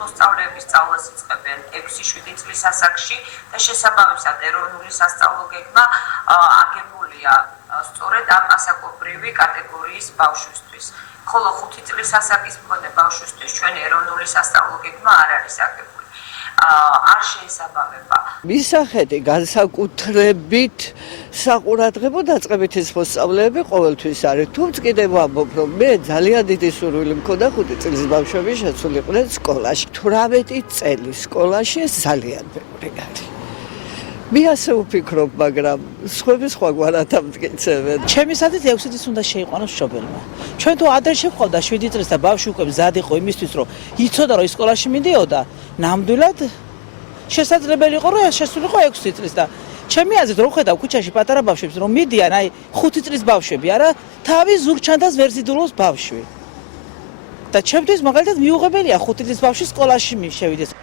მოსწავლეების სწავლას იწყებენ 6-7 წლის ასაკში და შესაბამისად ეროვნული სასწავლო გეგმა აგებულია სწორედ ამ ასაკობრივი კატეგორიის ბავშვისთვის. ხოლო 5 წლის ასაკის მქონე ბავშვისთვის ჩვენი ეროვნული სასწავლო გეგმა არ არის აგებული. არ შეესაბამება. მისახედი განსაკუთრებით საყურადღებო დაწყებითი მოსწავლეები ყოველთვის არის. თუმცა კიდევ ვამბობ, რომ მე ძალიან დიდი სურვილი მქონდა 5 წლის ბავშვები შეცვლიყვნენ სკოლაში. 18 წელი სკოლაში ეს ძალიან ბევრი არის. მე ასე ვფიქრობ, მაგრამ სხვები სხვაგვარად ამტკიცებენ. ჩემი სადით 6 წლის უნდა შეიყვანოს მშობელმა. ჩვენ თუ ადრე შევყავდა 7 წელს და ბავშვი უკვე მზად იყო იმისთვის, რომ იცოდა რომ სკოლაში მიდიოდა, ნამდვილად შესაძლებელი იყო რომ შესულიყო 6 წლის და ჩემი აზრით რომ ხედავ ქუჩაში პატარა ბავშვებს რომ მიდიან, აი 5 წლის ბავშვები, არა, თავის ზურგჩანდას ვერ ზიდულობს ბავშვი. და ჩემთვის მაგალითად მიუღებელია 5 წლის ბავშვი სკოლაში შევიდეს.